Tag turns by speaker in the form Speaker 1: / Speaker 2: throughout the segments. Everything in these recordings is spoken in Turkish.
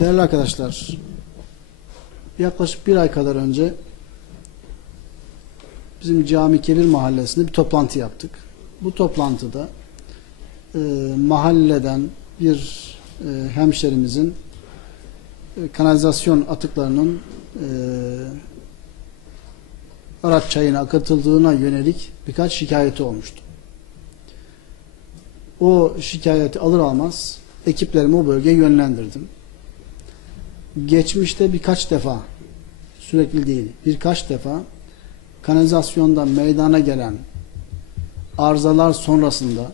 Speaker 1: Değerli arkadaşlar, yaklaşık bir ay kadar önce bizim Cami Kebir Mahallesi'nde bir toplantı yaptık. Bu toplantıda e, mahalleden bir e, hemşerimizin e, kanalizasyon atıklarının e, araç çayına akıtıldığına yönelik birkaç şikayeti olmuştu. O şikayeti alır almaz ekiplerimi o bölgeye yönlendirdim. Geçmişte birkaç defa sürekli değil birkaç defa kanalizasyonda meydana gelen arızalar sonrasında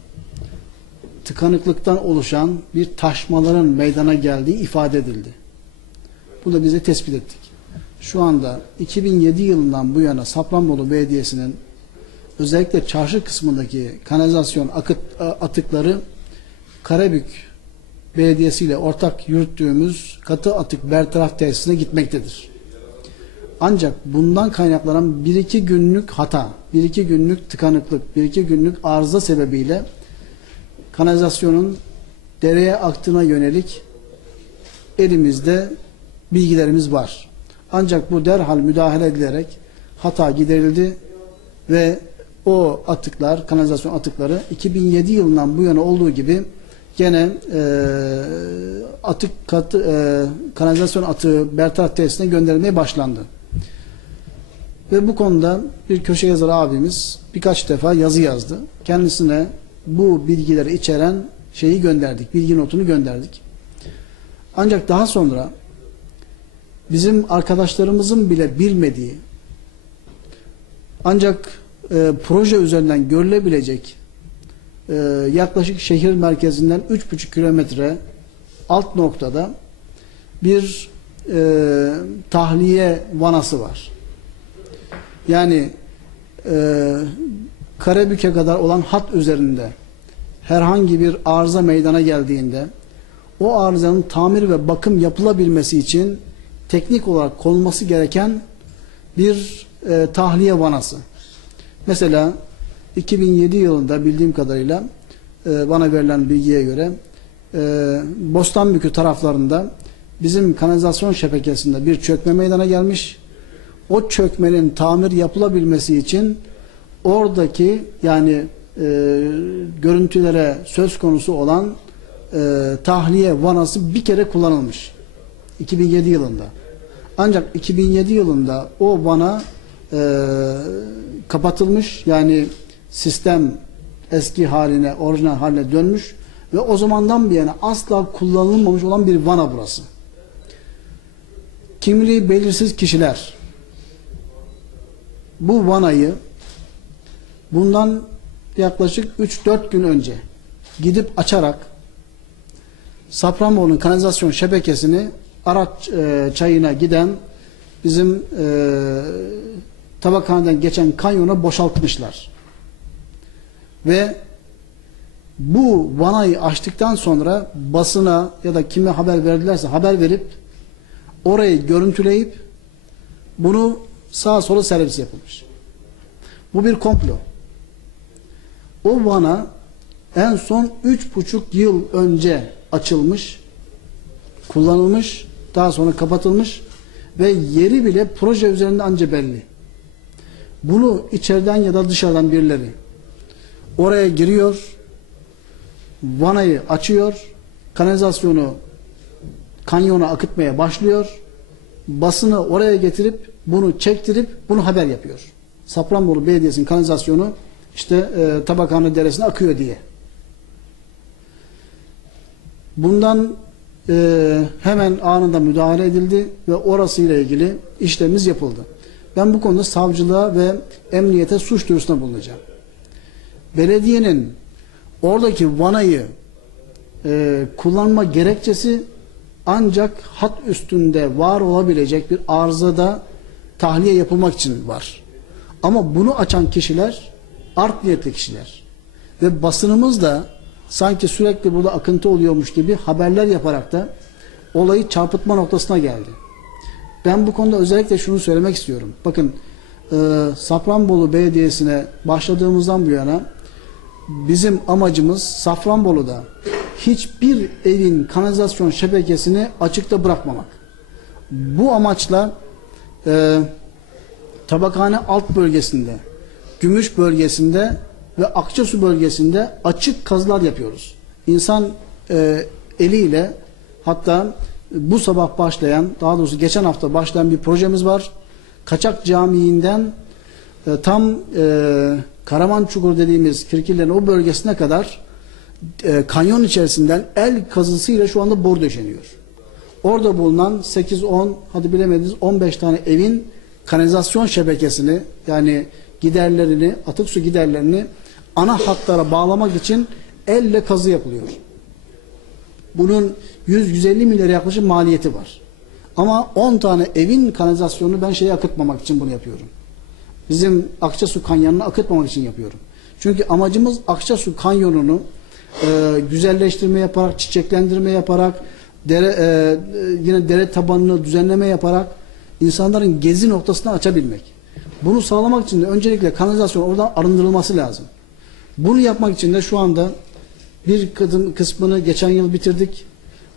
Speaker 1: tıkanıklıktan oluşan bir taşmaların meydana geldiği ifade edildi. Bu da bize tespit ettik. Şu anda 2007 yılından bu yana Safranbolu Belediyesi'nin özellikle çarşı kısmındaki kanalizasyon akıt, atıkları Karabük Belediyesi ile ortak yürüttüğümüz katı atık bertaraf tesisine gitmektedir. Ancak bundan kaynaklanan bir iki günlük hata, bir iki günlük tıkanıklık, bir iki günlük arıza sebebiyle kanalizasyonun dereye aktığına yönelik elimizde bilgilerimiz var. Ancak bu derhal müdahale edilerek hata giderildi ve o atıklar, kanalizasyon atıkları 2007 yılından bu yana olduğu gibi gene e, atık katı, e, kanalizasyon atığı bertaraf tesisine gönderilmeye başlandı. Ve bu konuda bir köşe yazarı abimiz birkaç defa yazı yazdı. Kendisine bu bilgileri içeren şeyi gönderdik, bilgi notunu gönderdik. Ancak daha sonra bizim arkadaşlarımızın bile bilmediği ancak e, proje üzerinden görülebilecek e, yaklaşık şehir merkezinden 3,5 kilometre alt noktada bir e, tahliye vanası var. Yani e, Karabük'e kadar olan hat üzerinde herhangi bir arıza meydana geldiğinde o arızanın tamir ve bakım yapılabilmesi için teknik olarak konulması gereken bir e, tahliye vanası. Mesela 2007 yılında bildiğim kadarıyla e, bana verilen bilgiye göre e, Bostanbükü taraflarında bizim kanalizasyon şebekesinde bir çökme meydana gelmiş. O çökmenin tamir yapılabilmesi için oradaki yani e, görüntülere söz konusu olan e, tahliye vanası bir kere kullanılmış. 2007 yılında. Ancak 2007 yılında o vana e, kapatılmış yani sistem eski haline, orijinal haline dönmüş ve o zamandan bir yana asla kullanılmamış olan bir vana burası. Kimliği belirsiz kişiler bu vanayı bundan yaklaşık 3-4 gün önce gidip açarak Safranbolu'nun kanalizasyon şebekesini araç e, çayına giden bizim e, tabakhaneden geçen kanyona boşaltmışlar. Ve bu vanayı açtıktan sonra basına ya da kime haber verdilerse haber verip orayı görüntüleyip bunu sağa sola servis yapılmış. Bu bir komplo. O vana en son üç buçuk yıl önce açılmış, kullanılmış, daha sonra kapatılmış ve yeri bile proje üzerinde anca belli. Bunu içeriden ya da dışarıdan birileri oraya giriyor, vanayı açıyor, kanalizasyonu kanyona akıtmaya başlıyor, basını oraya getirip bunu çektirip bunu haber yapıyor. Safranbolu Belediyesi'nin kanalizasyonu işte e, Tabakhane Deresi'ne akıyor diye. Bundan e, hemen anında müdahale edildi ve orasıyla ilgili işlemimiz yapıldı. Ben bu konuda savcılığa ve emniyete suç duyurusunda bulunacağım. Belediyenin oradaki vanayı e, kullanma gerekçesi ancak hat üstünde var olabilecek bir arızada tahliye yapılmak için var. Ama bunu açan kişiler art niyetli kişiler. Ve basınımız da sanki sürekli burada akıntı oluyormuş gibi haberler yaparak da olayı çarpıtma noktasına geldi. Ben bu konuda özellikle şunu söylemek istiyorum. Bakın e, Safranbolu Belediyesi'ne başladığımızdan bu yana bizim amacımız Safranbolu'da hiçbir evin kanalizasyon şebekesini açıkta bırakmamak. Bu amaçla e, tabakhane alt bölgesinde, gümüş bölgesinde ve Akçasu bölgesinde açık kazılar yapıyoruz. İnsan e, eliyle hatta bu sabah başlayan, daha doğrusu geçen hafta başlayan bir projemiz var. Kaçak Camii'nden e, tam e, Karaman Çukur dediğimiz Kirkirlerin o bölgesine kadar e, kanyon içerisinden el kazısıyla şu anda bor döşeniyor. Orada bulunan 8-10 hadi bilemediniz 15 tane evin kanalizasyon şebekesini yani giderlerini, atık su giderlerini ana hatlara bağlamak için elle kazı yapılıyor. Bunun 100-150 milyar yaklaşık maliyeti var. Ama 10 tane evin kanalizasyonunu ben şeye akıtmamak için bunu yapıyorum. Bizim Akçasu Kanyonu'nu akıtmamak için yapıyorum. Çünkü amacımız Akçasu Kanyonu'nu e, güzelleştirme yaparak, çiçeklendirme yaparak, dere, e, yine dere tabanını düzenleme yaparak insanların gezi noktasını açabilmek. Bunu sağlamak için de öncelikle kanalizasyon oradan arındırılması lazım. Bunu yapmak için de şu anda bir kısmını geçen yıl bitirdik.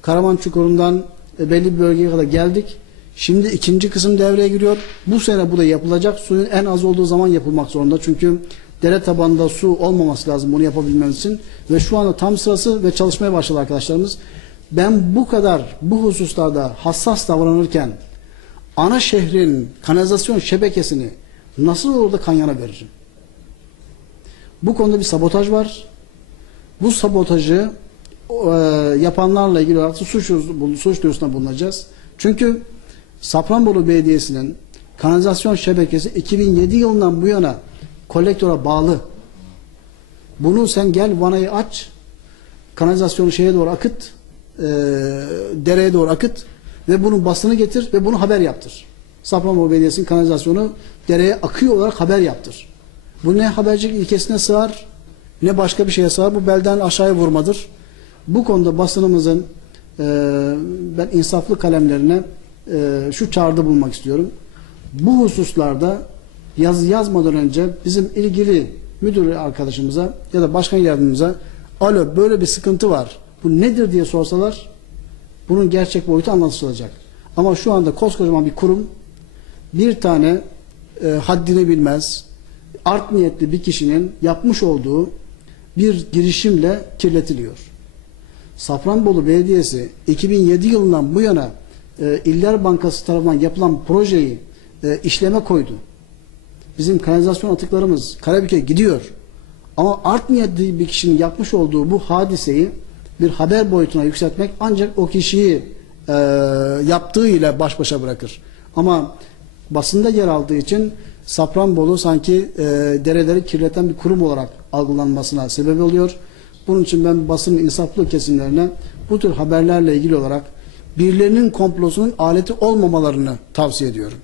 Speaker 1: Karaman Çukuru'ndan e, belli bir bölgeye kadar geldik. Şimdi ikinci kısım devreye giriyor. Bu sene bu da yapılacak. Suyun en az olduğu zaman yapılmak zorunda. Çünkü dere tabanında su olmaması lazım bunu yapabilmemiz için. Ve şu anda tam sırası ve çalışmaya başladı arkadaşlarımız. Ben bu kadar bu hususlarda hassas davranırken ana şehrin kanalizasyon şebekesini nasıl orada kanyana veririm? Bu konuda bir sabotaj var. Bu sabotajı e, yapanlarla ilgili olarak suç, suç duyurusunda bulunacağız. Çünkü Safranbolu Belediyesi'nin kanalizasyon şebekesi 2007 yılından bu yana kolektöre bağlı. Bunu sen gel vanayı aç, kanalizasyonu şeye doğru akıt, e, dereye doğru akıt ve bunun basını getir ve bunu haber yaptır. Safranbolu Belediyesi'nin kanalizasyonu dereye akıyor olarak haber yaptır. Bu ne habercilik ilkesine sığar ne başka bir şeye sığar. Bu belden aşağıya vurmadır. Bu konuda basınımızın e, ben insaflı kalemlerine e, şu çağrıda bulmak istiyorum. Bu hususlarda yazı yazmadan önce bizim ilgili müdür arkadaşımıza ya da başkan yardımcımıza alo böyle bir sıkıntı var. Bu nedir diye sorsalar bunun gerçek boyutu anlatılacak. Ama şu anda koskocaman bir kurum bir tane e, haddini bilmez, art niyetli bir kişinin yapmış olduğu bir girişimle kirletiliyor. Safranbolu Belediyesi 2007 yılından bu yana e, İller Bankası tarafından yapılan projeyi e, işleme koydu. Bizim kanalizasyon atıklarımız Karabük'e gidiyor. Ama art niyetli bir kişinin yapmış olduğu bu hadiseyi bir haber boyutuna yükseltmek ancak o kişiyi e, yaptığı ile baş başa bırakır. Ama basında yer aldığı için Safranbolu sanki e, dereleri kirleten bir kurum olarak algılanmasına sebep oluyor. Bunun için ben basının insaflı kesimlerine bu tür haberlerle ilgili olarak birilerinin komplosunun aleti olmamalarını tavsiye ediyorum.